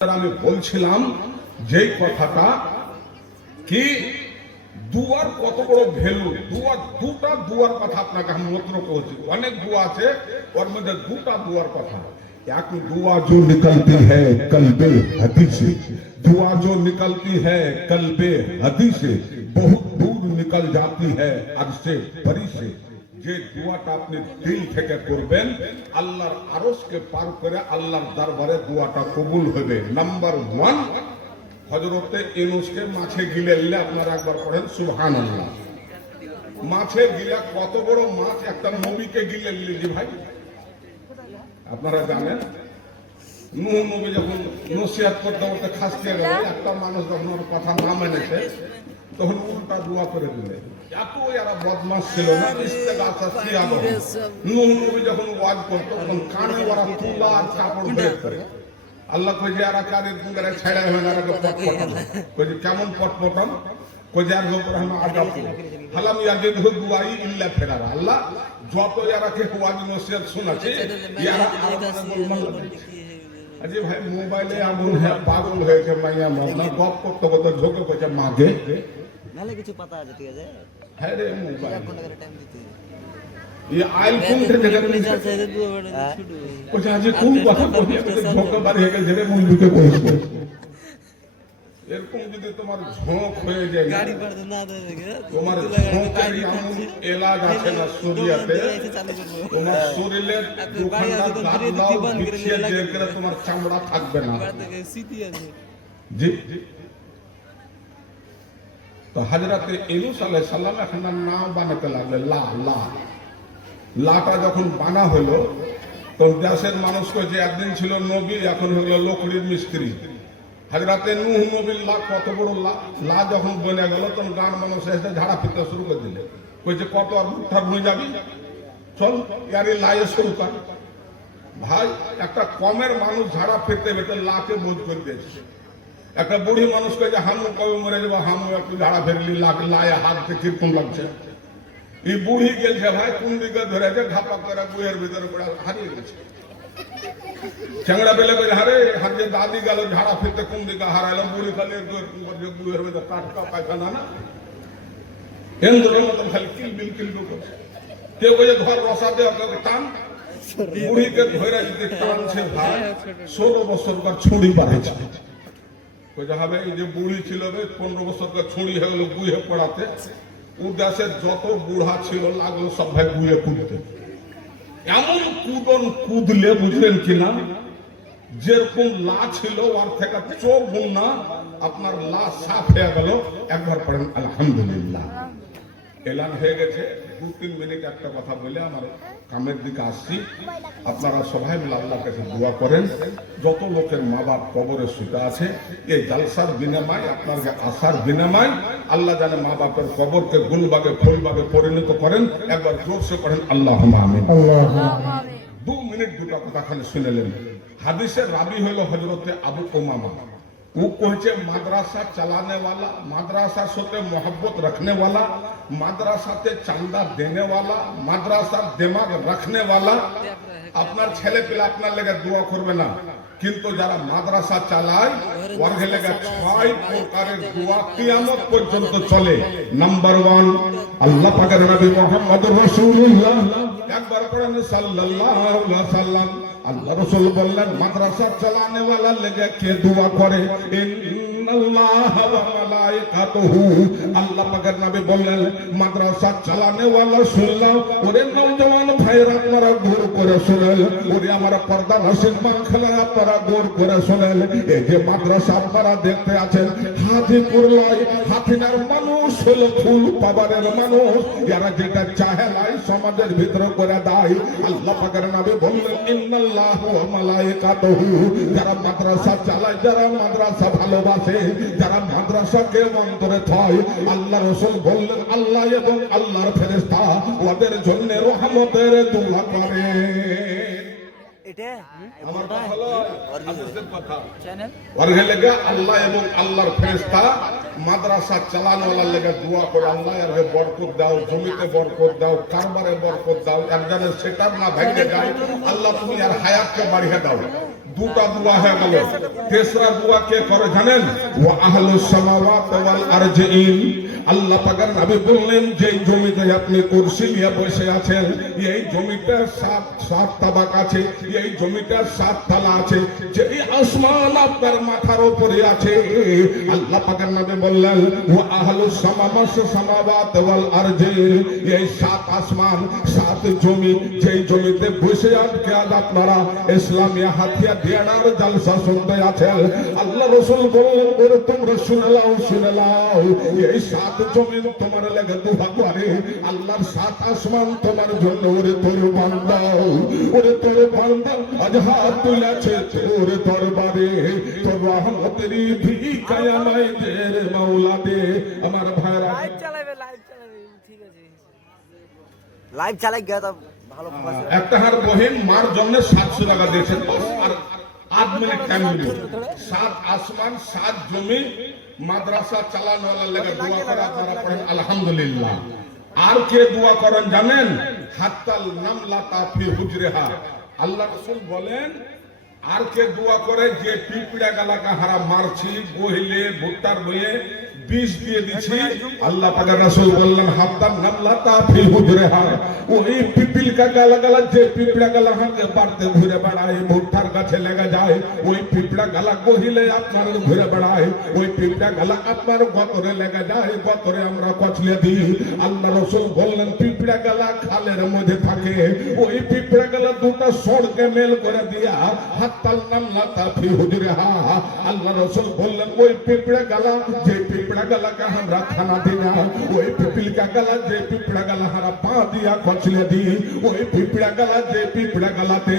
আমি বলছিলাম যে কথাটা কি দুয়ার কত বড় ভ্যালু, দুটা দুয়ার কথা আপনাকে আমি মাত্র বলছি। অনেক দুয়া আছে, ওর মধ্যে দুটা দুয়ার কথা। এক दुआ जो निकलती है कल्बे हदी से, दुआ जो निकलती है कल्बे हदी से बहुत दूर निकल जाती है अरशे बरी से। যে দুয়াটা আপনি দিল থেকে করবেন আল্লাহর আরশকে পার করে আল্লাহর দরবারে দুয়াটা কবুল হবে। নাম্বার 1, হযরতে ইউনূসকে মাছে গিলে আপনারা একবার পড়েন সুবহানাল্লাহ। মাছে গিলা কত বড় মাছ, একটা নবীকে গিলে নিলি ভাই। আপনারা জানেন নূহ নবী যখন নসিহত করতে করতে খাসতে গেল, একটা মানুষ যখন ওর কথা না মেনেছে তখন উল্টা দোয়া করে দিলে। এত এরা বদমাশ ছিল না, ইস্তেগাসা সিয়াব। নূহ নবী যখন ওয়াজ করতো তখন কানে ওরা তুলা আর কাপড় বের করে। আল্লাহ কই যে এরা কাদের দুঙ্গারে ছেড়ে হয় না, পটপটান কই যে কেমন পটপটান, কই যে আর গোপর আমরা আজাব হালাম ইয়াজিদ দুআই ইল্লা ফিরারা। আল্লাহ যত এরাকে ওয়াজ নসিহত শোনাছে এরা আলাদা গোলমাল লাগাচ্ছে। আজ ভাই মোবাইলে এমন হ্যাঁ পাগল হয়েছে মাইয়া মদনা গপ করতে করতে ঝোঁকে কইছে মাগে নালে কিছু পাতা আছে, ঠিক আছে? হ্যাঁ রে মোবাইল এক ঘন্টা করে টাইম দিতে ये आईफोन থেকে দেখে কইছে আজ কোন কথা কই ঝোঁকে বাড়ি হয়ে গেছে রে মুন্ডুকে কইছে। এরকম যদি তোমার ঝোঁক হয়ে যায়, গাড়ি পড় না দেবে, তোমার ঝোঁকের এমন এলাজ আছে না শরীয়তে, তোমার শরীরের দুখানা দাঁত দাও বিছিয়ে দিয়ে করে তোমার চামড়া থাকবে না। জি তো হযরতে ইউনূস আলাইহিস সালাম এখন নাম বানাতে লাগলে লা লা লাটা যখন বানা হলো তখন দেশের মানুষ যে একদিন ছিল নবী, এখন হলো লকড়ির মিস্ত্রি। হযরতে নূহ নবীর লা কত বড় লা যখন বনে গেল তখন গান মানুষ এসে ঝাড়া ফিরতে শুরু করে দিলে। কইছে কত আর মুঠা ভুঁই যাবি, চল ইয়ারে লায়ে শুরু কর। ভাই একটা কমের মানুষ ঝাড়া ফিরতে ফিরতে লাকে বোঝ করে দিয়েছে। একটা বুড়ি মানুষ কয়ে যে হামু কবে মরে যাবো, হামু একটু ঝাড়া ফেরলি লায়ে হাতকে কিরকম লাগছে। এই বুড়ি গেছে ভাই কোন দিকে ধরেছে, ঘাপা করে বুয়ের ভিতরে পড়ে হারিয়ে গেছে। চ্যাংড়া পেলে কই হারে হাত যে দাদি গেল ঝাড়া ফিরতে কোন দিকে হারাইলো, বুড়ি খালি বুয়ের ভিতরে টাটকা পায়খানা না এন্দ্রের মতন খালি কিলবিল কিলবিল করছে। কেউ কই ঘর রসাতে টান, বুড়িকে ধরে যদি টানছে ভাই 16 বছর পর ছুরি পারেছে। হবে এই যে বুড়ি ছিল 15 বছর ছুরি হয়ে গেল বুয়ে পড়াতে। উদাসের যত বুড়া ছিল লাগলো সব ভাই বুয়ে কুদতে। এমন কুদন কুদলে বুঝলেন কিনা, যেরকম লা ছিল ওর থেকে চোখ না আপনার লা সাফ হয়ে গেল। একবার পড়েন আলহামদুলিল্লাহ। এলান হয়ে গেছে। 2-3 মিনিট একটা কথা বলে আমার কামের দিকে আসছি। আপনারা সবাই মিলে আল্লাহর কাছে দোয়া করেন, যত লোকের মা বাপ কবরে শুতে আছে এই জালসার বিনিময় আপনার আসার বিনিময় আল্লাহ জানে মা বাপের কবরকে গুলবাগে ফুলবাগে পরিণত করেন। একবার জোরসে করেন আল্লাহুম্মা আমিন। 2 মিনিট দুটো কথা খালি শুনেলেন। হাদিসের রাবি হলো হযরতে আবু উমামা। वो कहते मदरसा चलाने वाला, मदरसा से मोहब्बत रखने वाला, मदरसा से चंदा देने वाला, मदरसा दिमाग रखने वाला। আপনার ছেলে পেলে আপনার লেগে দোয়া করবে না, কিন্তু যারা মাদ্রাসা চালায় ওর লেগে 6 প্রকারের দোয়া কিয়ামত পর্যন্ত চলে। নাম্বার 1 আল্লাহ পাকের নবী মুহাম্মদুর রাসূলুল্লাহ একবার পড়েন সাল্লাল্লাহু আলাইহি ওয়াসাল্লাম। আল্লাহ রাসূল বললেন মাদ্রাসা চালানে ওয়ালা লেগে কে দোয়া করে, ইন্নাল্লাহ ওয়া মালাইকাতুহু। আল্লাহ পাকের নবী বললেন মাদ্রাসা চালানে ওয়ালা শুনলাম। ওরে নওজওয়ান ভাইরা আপনারা গৌর করে শুনেন, ওরে আমার পর্দা নসিব মা খেলা আপনারা গৌর করে শুনেন। এই যে মাদ্রাসা আপনারা দেখতে আছেন, হাজিপুর লয় হাতিনার মানুষ হলো ফুল পাবারের মানুষ, যারা যেটা চাহে লাই সমাজের ভিতরে করে দেয়। আল্লাহ পাকের নবী বললেন ইন্নাল্লাহু ওয়া মালাইকাতুহু। যারা মাদ্রাসা চালায়, যারা মাদ্রাসা ভালোবাসে, যারা মাদ্রাসাকে অন্তরে থয়, আল্লাহ রাসূল বললেন আল্লাহ এবং আল্লাহর ফেরেশতা ওদের জন্য রহমতের দোয়া করে। এটা আমার কথা হলো হাদিসের কথা। চ্যানেল ওর লেগে আল্লাহ এবং আল্লাহর ফেরেশতা মাদ্রাসা চালানোর লেগে দোয়া করে, আল্লাহ এর বরকত দাও, জমিতে বরকত দাও, কারবারে বরকত দাও, একজনের সেটার না ভেঙে যায়, আল্লাহ তুমি আর হায়াতকে বাড়িয়ে দাও। দুটা দোয়া হয়ে গেল। তেসরা দোয়া কে করে জানেন? ওয়া আহলুস সামাওয়াতি ওয়াল আরজিন। আল্লাহ পাকের নবী বললেন, যে জমিতে আপনি কুরসি নিয়ে বসে আছেন, এই জমিতে সাত তাবাক আছে, এই জমিতে 7 তলা আছে, যে আসমান আপনার মাথার উপরে আছে। আল্লাহ পাকের নবী বললেন, ওয়া আহলুস সামাওয়াতি ওয়াল আরজিন, এই 7 আসমান 7 জমি, যেই জমিতে বসে আজকে আজ আপনারা ইসলামী হাতিয়া দিয়ানার জালসা শুনতে আছেন। আল্লাহ রাসূল বললেন, ওরে তোমরা শুনে লাও, এই 7 জমিন তোমার লেগে দোয়া করে, আল্লাহর 7 আসমান তোমার জন্য। ওরে তোর বান্দা, ওরে তোর বান্দা আজ হাত তুলেছে তোর দরবারে, তোর রহমতের ভিখায় আমায় দে রে মাওলা দে। আমার ভাইরা লাইভ চালাবে ঠিক আছে লাইভ চালাই গিয়া তো ভালো একটা হার বহিন মার জন্য 700 টাকা দিয়েছে, আর 8 মিনিট টাইম দিল। 7 আসমান 7 জমি মাদ্রাসা চালানোর লেগে দোয়া করে আপনারা পড়েন আলহামদুলিল্লাহ। আর কে দোয়া করেন জানেন? হাত্তাল নামলাতা ফি হুজরিহা। আল্লাহ রাসূল বলেন, আর কে দোয়া করে? যে পিঁপড়া গালাকে হারা মারছি, বহিলে ভুট্টার বইয়ে বিষ দিয়ে দিছি। আল্লাহ পাকের রাসূল বললেন, হাত্তাল নামলাতা ফি হুজরিহা। ওই পিপিলকা গালা যে পিঁপড়া গালা হাতে বাড়তে ঘুরে বেড়ায়, ভুট্টার গাছে লেগে যায়, ওই পিঁপড়া গালা বহিলে আপনার ঘুরে বেড়ায়, ওই পিঁপড়া গালা আপনার গতরে লেগে যায়, গতরে আমরা কচলে দিই। আল্লাহ রাসূল বললেন, পিঁপড়া গালা খালের মধ্যে থাকে, ওই পিঁপড়া গালা দুটো সড়কে মেল করে দিয়া হাত্তাল নামলাতা ফি হুজরিহা। আল্লাহ রাসূল বললেন, ওই পিঁপড়া গালা যে পিঁপড়া গালাকে আমরা খানা দিই না, ওই পিপিলকা গালা যে পিঁপড়া গালা হারা পা দিয়া কচলে দিই, ওই পিঁপড়া গালা যে পিঁপড়া গালাতে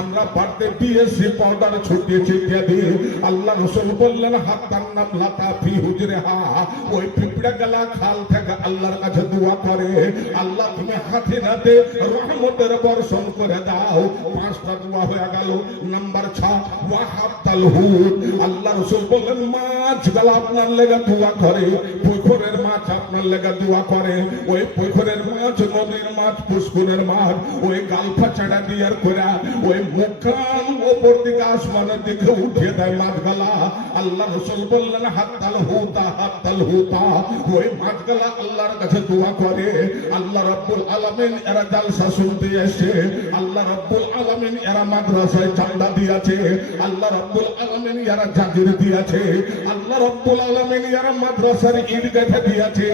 আমরা বাড়তে বিএসসি পাউডার ছুটিয়ে দিই। আল্লাহ রাসূল বললেন, হাত্তাল নামলাতা ফি হুজরিহা। ওই পিঁপড়া গালা খাল থেকে আল্লাহর কাছে দোয়া করে, আল্লাহ তুমি হাতিনাতে রহমতের বর্ষণ করে দাও। 5টা দোয়া হয়ে গেল। নাম্বার 6 ওয়া হাত্তাল হুদ। আল্লাহ রাসূল বললেন, মাছ গালা আপনার লেগে দোয়া করে, পুকুরের মাছ আপনার লেগে দোয়া করে, ওই পুকুরের মাছ, নদীর মাছ, পুষ্কুরের মাছ, ওই গালফা ছাড়া দিয়ার করে ওই মুখান ওপর দিকে আসমানের দিকে উঠিয়ে দেয় মাছ গালা। আল্লাহ রাসূল বললেন, হাত্তাল হুতা, হাত্তাল হুতা। ওই মাছ গালা আল্লাহর কাছে দোয়া করে। আল্লাহ রাব্বুল আলামিন এরা জালসা শুনতে এসে, আল্লাহ রাব্বুল আলামিন এরা মাদ্রাসায় চাঁদা দিয়েছে, আল্লাহ রাব্বুল আলামিন এরা জাজির দিয়েছে, আল্লাহ রাব্বুল আলামিন এরা মাদ্রাসার ইট গাঁথা দিয়েছে,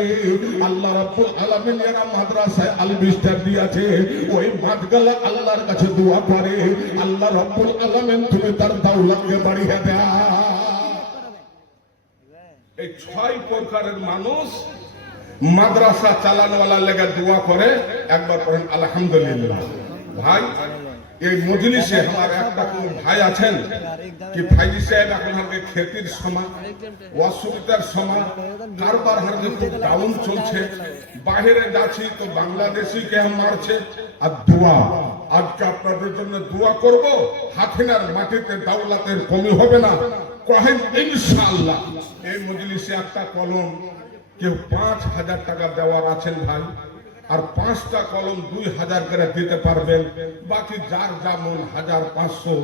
আল্লাহ রাব্বুল আলামিন এরা মাদ্রাসায় আলবিস্টার দিয়েছে। ওই মাছগালা আল্লাহর কাছে দোয়া করে, আল্লাহ রাব্বুল আলামিন তুমি তার দাওলাতকে বাড়িয়ে দাও। এই 6 প্রকারের মানুষ মাদ্রাসা চালানোওয়ালা লেগে দোয়া করে। একবার পড়েন আলহামদুলিল্লাহ। ভাই, এই মজলিসে আমার একটা কোন ভাই আছেন কি? ভাইজি সাহেব এখন হারকে খেতির সময়, অসুবিধার সময়, কারবার হারকে খুব ডাউন চলছে, বাইরে যাচ্ছি তো বাংলাদেশি কে মারছে। আর দোয়া আজকে আপনাদের জন্য দোয়া করব, হাতিনার মাটিতে দাওলাতের কমি হবে না, কহেন ইনশাআল্লাহ। এই মজলিসে একটা কলম কেউ 5,000 টাকা দেওয়ার আছেন ভাই, আর 5টা কলম 2,000 করে দিতে পারবেন, বাকি যার যেমন 1,500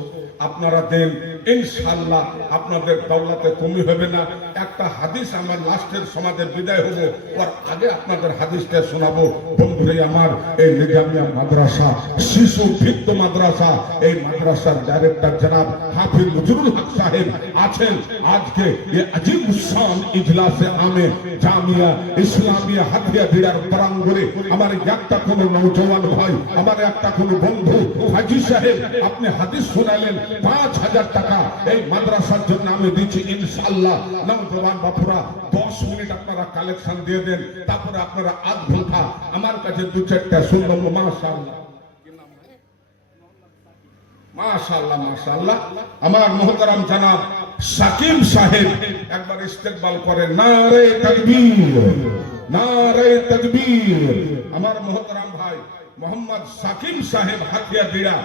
আপনারা দেন, ইনশাআল্লাহ আপনাদের দৌলতে কমি হবে না। একটা হাদিস আমার লাস্টের সমাজে বিদায় হবো, ওর আগে আপনাদের হাদিসটা শোনাবো। বন্ধুরে আমার, এই নিজামিয়া মাদ্রাসা শিশু ভিত্ত মাদ্রাসা, এই মাদ্রাসার ডাইরেক্টর জনাব হাফিজ নজরুল হক সাহেব আছেন। আজকে এই আজিম শান ইজলাসে আমে জামিয়া ইসলামিয়া হাতিয়া দিরার প্রাঙ্গণে আমার একটা কোন নওজওয়ান ভাই, আমার একটা কোন বন্ধু হাজী সাহেব আপনি হাদিস শোনালেন, 5,000 টাকা এই মাদ্রাসার জন্য আমি দিচ্ছি ইনশাআল্লাহ। নওজওয়ান বাপুরা 10 মিনিট আপনারা কালেকশন দিয়ে দেন, তারপরে আপনারা আধ ঘন্টা আমার কাছে 2-4টা শুনলাম। মাশাআল্লাহ মাশাআল্লাহ মাশাআল্লাহ। আমার মুহতারাম জনাব সাকিম সাহেব একবার ইস্তেকবাল করেন, নারে তাকবীর, নারে তাকবীর। আমার মুহতারাম ভাই মোহাম্মদ সাকিম সাহেব হাতিয়া দিরা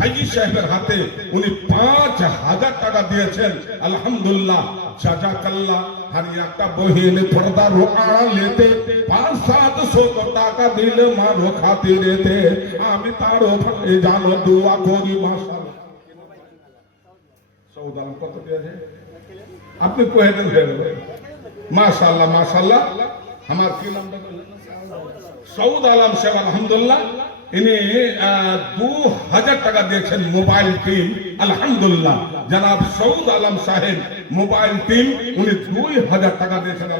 হাজী সাহেবের হাতে উনি 5,000 টাকা দিয়েছেন। আলহামদুলিল্লাহ, জাযাকাল্লাহ। আর একটা বহিন পর্দার আড়ালেতে 500-700 টাকা দিলে মারো খাতিরেতে, আমি তারও ভাই জানো দোয়া করি। মাশাআল্লাহ সৌদ আলম কত দিয়েছে আপনি কয়ে দেন হয়ে যাবে মাশাআল্লাহ মাশাআল্লাহ আমার কি নামটা বললেন সৌদ আলম সাহেব আলহামদুলিল্লাহ ইনি 2000 টাকা দিয়েছেন মোবাইল টিম আলহামদুলিল্লাহ জনাব সৌদ আলম সাহেব মোবাইল টিম উনি 2000 টাকা দিয়েছেন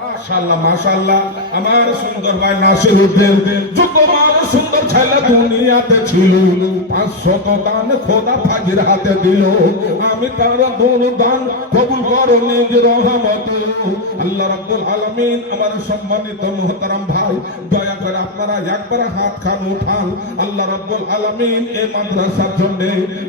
মাশাআল্লাহ মাশাআল্লাহ আমার সুন্দর ভাই নাসিরউদ্দিন যুগমার সুন্দর ছেলে দুনিয়াতে ছিল 500 দান খোদা ফাজির হাতে দিল আমি তার দান কবুল করো নিজ রহমতে আল্লাহ রাব্বুল আলামিন আমার সম্মানিত মুহতারাম ভাই দয়া করে আপনারা একবার হাত খান উঠান আল্লাহ রাব্বুল আলামিন এই মাদ্রাসার জন্য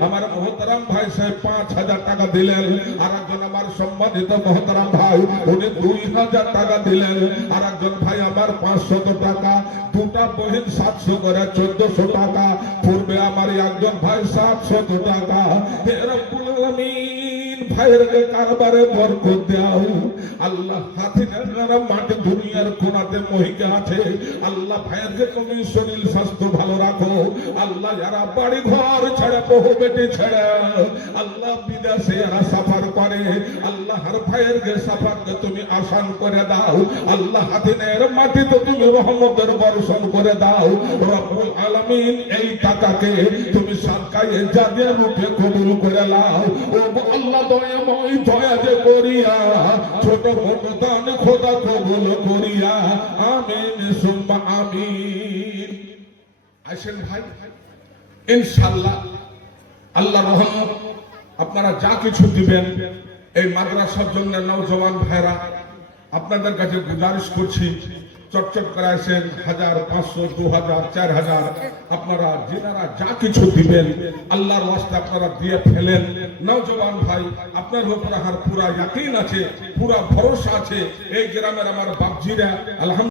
আমার মুহতারাম ভাই সাহেব 5000 টাকা দিলেন আর একজন আমার সম্মানিত মুহতারাম ভাই উনি 2000 টাকা দিলেন আর একজন ভাই আমার 500 টাকা দুটা বহিন 700 করে 1400 টাকা পূর্বে আমার একজন ভাই 700 টাকা হে রব্বুল আলামিন ভাইয়ের কারবারে বরকত দাও আল্লাহ হাতিনার মাটি দুনিয়ার কোনাতে মহিকা আছে আল্লাহ ভাইয়ের তুমি শরীর স্বাস্থ্য ভালো রাখো আল্লাহ যারা বাড়ি ঘর ছেড়ে বহু বেটি ছেড়ে আল্লাহ বিদেশে এরা সফর করে আল্লাহ হর ভাইয়ের সফরকে তুমি আসান করে দাও আল্লাহ হাতিনের মাটিতে তুমি রহমতের বর্ষণ করে দাও রব্বুল আলামিন এই টাকাকে তুমি সরকারে জারিয়া রূপে কবুল করে নাও ও আল্লাহ দয়াময় দয়া যে করিয়া ছোট ছোট দান খোদা কবুল করিয়া আমিন সুম্মা আমিন আসেন ভাই ইনশাআল্লাহ আল্লাহ রহমত আপনারা যা কিছু দিবেন এই মাদ্রাসার জন্য নওজওয়ান ভাইরা আপনাদের কাছে গুজারিশ করছি চটচট করে আসেন 1000 500 2000 4000 আপনারা যারা যা কিছু দিবেন আল্লাহর ওয়াস্তে আপনারা দিয়ে ফেলেন নওজওয়ান ভাই আপনার উপর আমার পুরা ইয়াকিন আছে পুরা ভরসা আছে এই গ্রামের আমার বাপজিরা আলহামদুলিল্লাহ